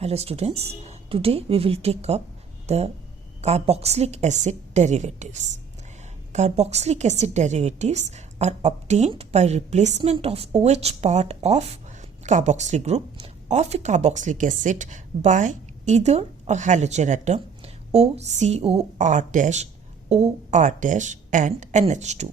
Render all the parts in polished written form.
Hello students, today we will take up the carboxylic acid derivatives. Carboxylic acid derivatives are obtained by replacement of OH part of carboxyl group of a carboxylic acid by either a halogen atom OCOR- OR- and NH2.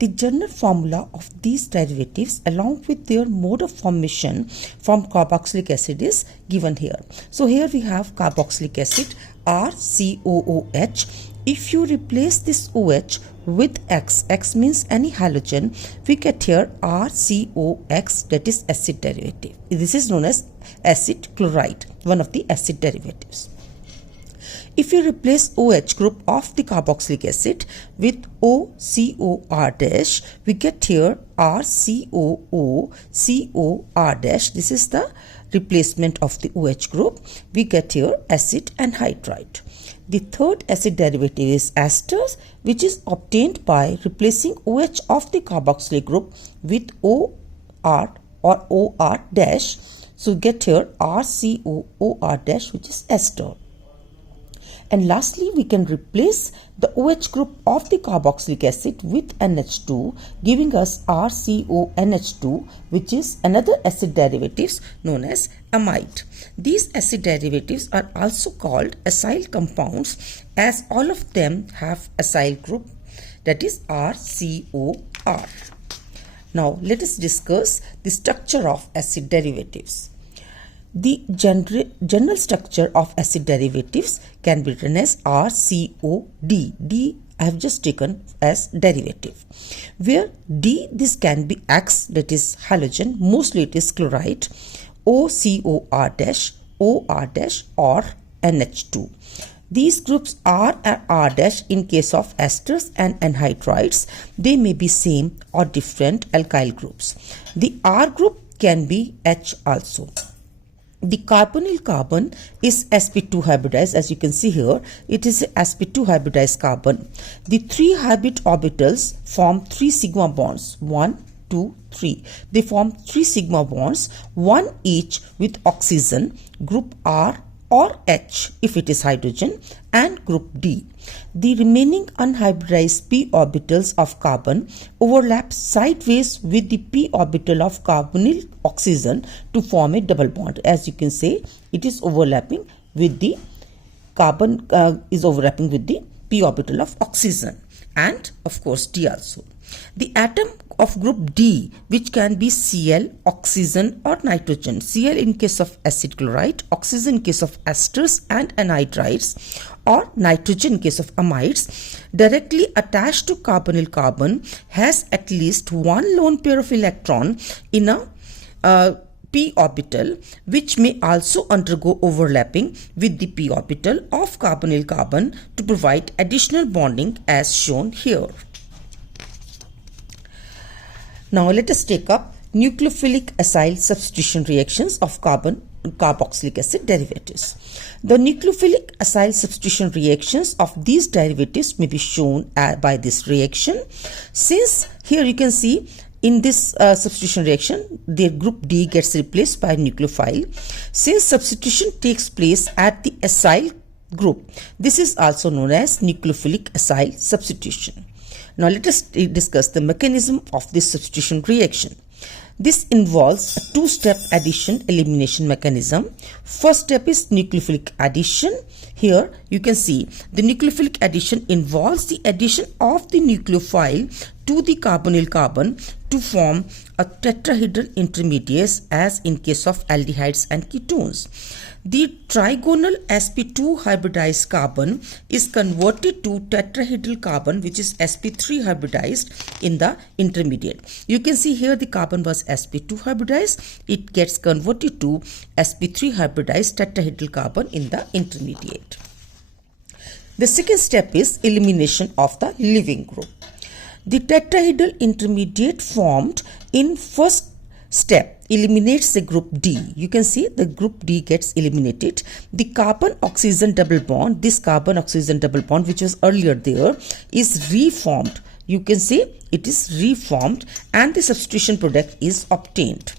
The general formula of these derivatives along with their mode of formation from carboxylic acid is given here. So here we have carboxylic acid RCOOH. If you replace this OH with X means any halogen, we get here RCOX, that is acid derivative. This is known as acid chloride, one of the acid derivatives. If you replace OH group of the carboxylic acid with OCOR-, we get here RCOO-COR-. This is the replacement of the OH group. We get here acid anhydride. The third acid derivative is esters, which is obtained by replacing OH of the carboxylic group with OR or OR-. So get here RCOOR-, which is ester. And lastly, we can replace the OH group of the carboxylic acid with NH2, giving us RCONH2, which is another acid derivatives known as amide. These acid derivatives are also called acyl compounds, as all of them have acyl group, that is RCOR. Now let us discuss the structure of acid derivatives. The general structure of acid derivatives can be written as RCOD. D I have just taken as derivative. Where D, this can be X, that is halogen, mostly it is chloride, OCOR-, OR- or NH2. These groups R and R- in case of esters and anhydrides, they may be same or different alkyl groups. The R group can be H also. The carbonyl carbon is sp2 hybridized. As you can see here, it is sp2 hybridized carbon. The three hybrid orbitals form 3 sigma bonds. 1, 2, 3. They form 3 sigma bonds, one each with oxygen, group R or H if it is hydrogen, and group D. The remaining unhybridized p orbitals of carbon overlap sideways with the p orbital of carbonyl oxygen to form a double bond. As you can see, it is overlapping with the carbon is overlapping with the p orbital of oxygen, and of course D also. The atom of group D, which can be Cl, oxygen or nitrogen. Cl in case of acid chloride, oxygen in case of esters and anhydrides, or nitrogen in case of amides, directly attached to carbonyl carbon, has at least one lone pair of electron in a p orbital, which may also undergo overlapping with the p orbital of carbonyl carbon to provide additional bonding as shown here. Now let us take up nucleophilic acyl substitution reactions of carboxylic acid derivatives. The nucleophilic acyl substitution reactions of these derivatives may be shown by this reaction. Since here you can see in this substitution reaction, their group D gets replaced by nucleophile. Since substitution takes place at the acyl group, this is also known as nucleophilic acyl substitution. Now let us discuss the mechanism of this substitution reaction. This involves a two-step addition-elimination mechanism. First step is nucleophilic addition. Here you can see the nucleophilic addition involves the addition of the nucleophile to the carbonyl carbon to form a tetrahedral intermediates, as in case of aldehydes and ketones. The trigonal sp2 hybridized carbon is converted to tetrahedral carbon, which is sp3 hybridized in the intermediate. You can see here the carbon was sp2 hybridized. It gets converted to sp3 hybridized tetrahedral carbon in the intermediate. The second step is elimination of the leaving group. The tetrahedral intermediate formed in first step eliminates the group D. You can see the group D gets eliminated. The carbon oxygen double bond, this carbon oxygen double bond which was earlier there, is reformed. You can see it is reformed and the substitution product is obtained.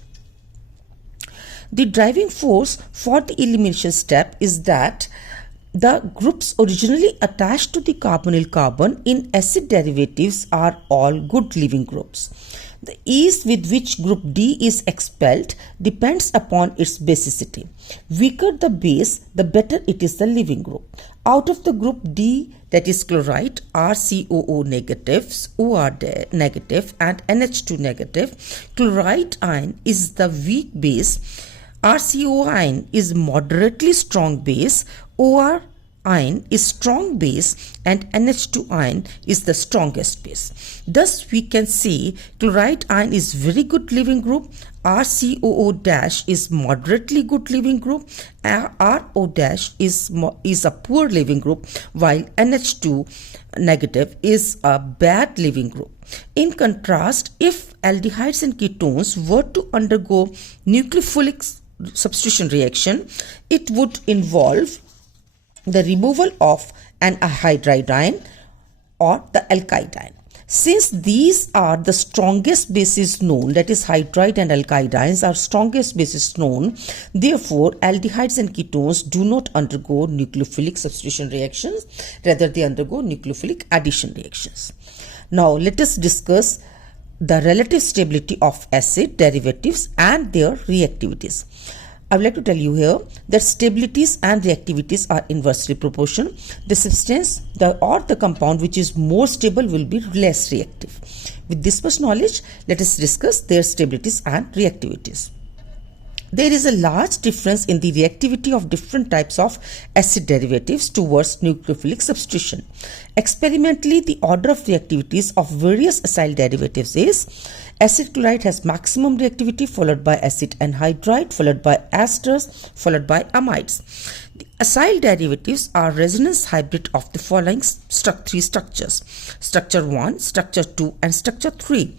The driving force for the elimination step is that the groups originally attached to the carbonyl carbon in acid derivatives are all good leaving groups. The ease with which group D is expelled depends upon its basicity. Weaker the base, the better it is the leaving group. Out of the group D, that is chloride, RCOO negatives, OR negative and NH2 negative, chloride ion is the weak base, RCOO ion is moderately strong base, OR ion is strong base and NH2 ion is the strongest base. Thus we can say chloride ion is very good leaving group, RCOO dash is moderately good leaving group, RO dash is a poor leaving group, while NH2 negative is a bad leaving group. In contrast, if aldehydes and ketones were to undergo nucleophilic substitution reaction, it would involve the removal of an hydride ion or the alkyd ion. Since these are the strongest bases known, that is hydride and alkyd ions are strongest bases known, therefore aldehydes and ketones do not undergo nucleophilic substitution reactions, rather they undergo nucleophilic addition reactions. Now let us discuss the relative stability of acid derivatives and their reactivities. I would like to tell you here that stabilities and reactivities are inversely proportional. The substance or the compound which is more stable will be less reactive. With this much knowledge, let us discuss their stabilities and reactivities. There is a large difference in the reactivity of different types of acid derivatives towards nucleophilic substitution. Experimentally, the order of reactivities of various acyl derivatives is: acid chloride has maximum reactivity, followed by acid anhydride, followed by esters, followed by amides. The acyl derivatives are resonance hybrid of the following three structures: structure 1, structure 2 and structure 3.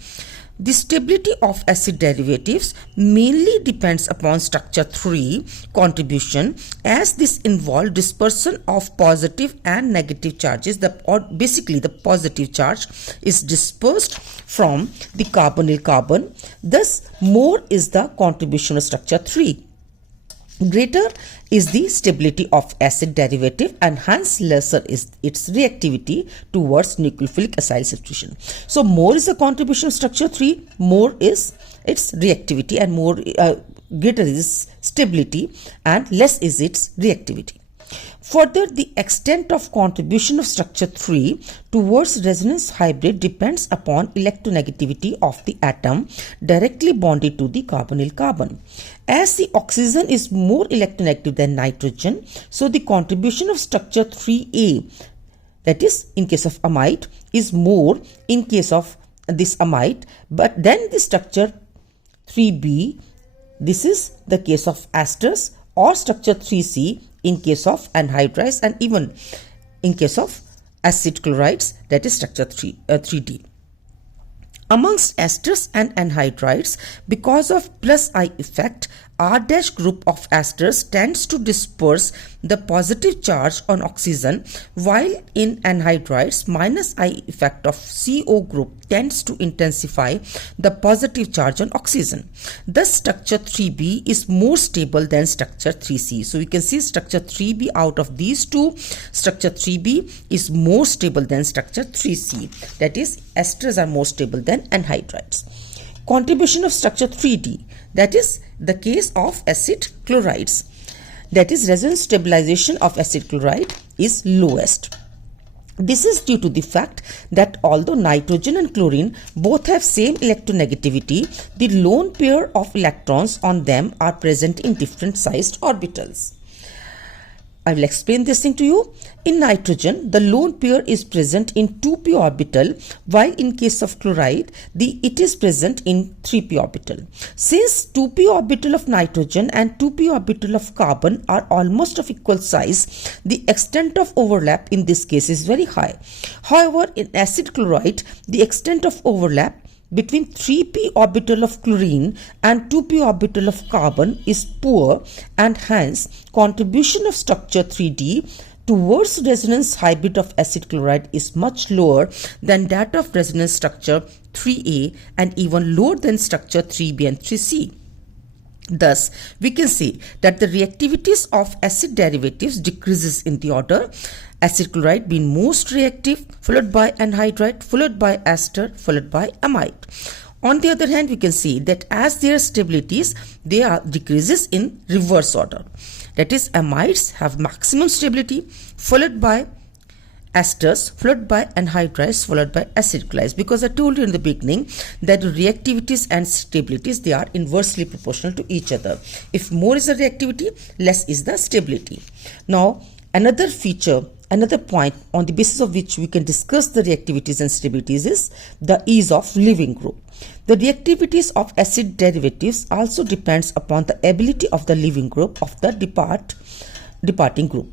The stability of acid derivatives mainly depends upon structure 3 contribution, as this involves dispersion of positive and negative charges. Basically the positive charge is dispersed from the carbonyl carbon. Thus more is the contribution of structure 3. Greater is the stability of acid derivative and hence lesser is its reactivity towards nucleophilic acyl substitution. So more is the contribution of structure 3, more is its reactivity, and greater is stability and less is its reactivity. Further, the extent of contribution of structure 3 towards resonance hybrid depends upon electronegativity of the atom directly bonded to the carbonyl carbon. As the oxygen is more electronegative than nitrogen, so the contribution of structure 3A, that is in case of amide, is more in case of this amide, but then the structure 3B, this is the case of esters, or structure 3C in case of anhydrides, and even in case of acid chlorides, that is structure 3D. Amongst esters and anhydrides, because of plus I effect, R- group of esters tends to disperse the positive charge on oxygen, while in anhydrides, minus I effect of CO group tends to intensify the positive charge on oxygen. Thus structure 3B is more stable than structure 3C. So we can see structure 3B out of these two, structure 3B is more stable than structure 3C. That is, esters are more stable than anhydrides. Contribution of structure 3D, that is the case of acid chlorides, that is resonance stabilization of acid chloride is lowest. This is due to the fact that although nitrogen and chlorine both have same electronegativity, the lone pair of electrons on them are present in different sized orbitals. I will explain this thing to you. In nitrogen, the lone pair is present in 2p orbital, while in case of chloride, it is present in 3p orbital. Since 2p orbital of nitrogen and 2p orbital of carbon are almost of equal size, the extent of overlap in this case is very high. However, in acid chloride, the extent of overlap between 3p orbital of chlorine and 2p orbital of carbon is poor, and hence contribution of structure 3D towards resonance hybrid of acid chloride is much lower than that of resonance structure 3A and even lower than structure 3B and 3C. Thus, we can see that the reactivities of acid derivatives decreases in the order, acid chloride being most reactive, followed by anhydride, followed by ester, followed by amide. On the other hand, we can see that as their stabilities, they are decreases in reverse order. That is, amides have maximum stability, followed by esters, followed by anhydrides, followed by acid chlorides, because I told you in the beginning that reactivities and stabilities, they are inversely proportional to each other. If more is the reactivity, less is the stability. Now, another feature, another point on the basis of which we can discuss the reactivities and stabilities is the ease of leaving group. The reactivities of acid derivatives also depends upon the ability of the leaving group of the departing group.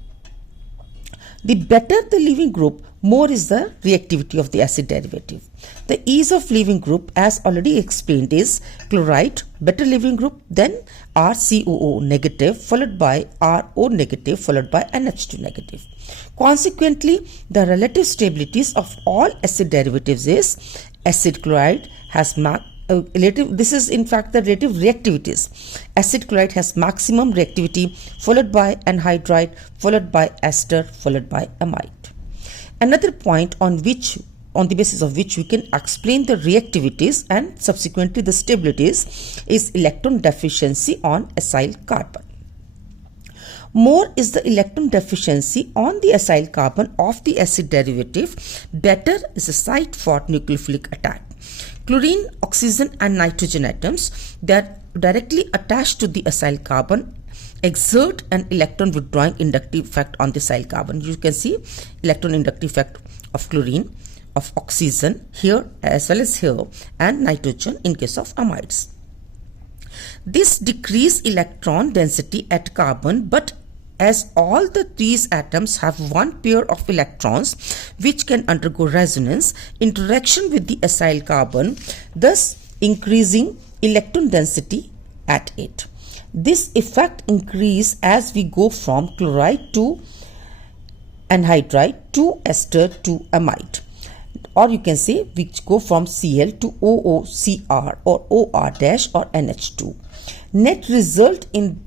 The better the leaving group, more is the reactivity of the acid derivative. The ease of leaving group, as already explained, is chloride, better leaving group, then RCOO negative, followed by RO negative, followed by NH2 negative. Consequently, the relative stabilities of all acid derivatives is acid chloride has this is in fact the relative reactivities. Acid chloride has maximum reactivity, followed by anhydride, followed by ester, followed by amide. Another point on the basis of which we can explain the reactivities and subsequently the stabilities is electron deficiency on acyl carbon. More is the electron deficiency on the acyl carbon of the acid derivative, better is the site for nucleophilic attack. Chlorine, oxygen and nitrogen atoms that directly attached to the acyl carbon exert an electron withdrawing inductive effect on the acyl carbon. You can see electron inductive effect of chlorine, of oxygen here as well as here, and nitrogen in case of amides. This decrease electron density at carbon, but as all these atoms have one pair of electrons which can undergo resonance interaction with the acyl carbon, thus increasing electron density at it. This effect increase as we go from chloride to anhydride to ester to amide, or you can say we go from Cl to OOCr or OR dash or NH2. Net result in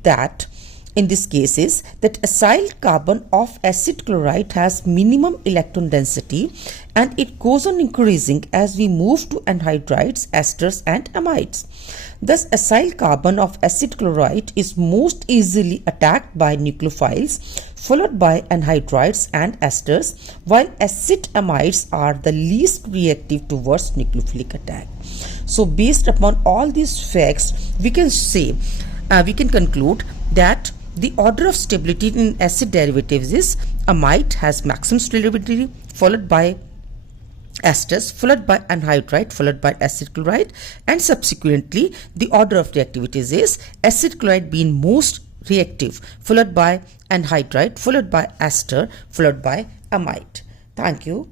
this case is that acyl carbon of acid chloride has minimum electron density and it goes on increasing as we move to anhydrides, esters and amides. Thus, acyl carbon of acid chloride is most easily attacked by nucleophiles, followed by anhydrides and esters, while acid amides are the least reactive towards nucleophilic attack. So, based upon all these facts, we can say, we can conclude that the order of stability in acid derivatives is amide has maximum stability, followed by esters, followed by anhydride, followed by acid chloride, and subsequently the order of reactivities is acid chloride being most reactive, followed by anhydride, followed by ester, followed by amide. Thank you.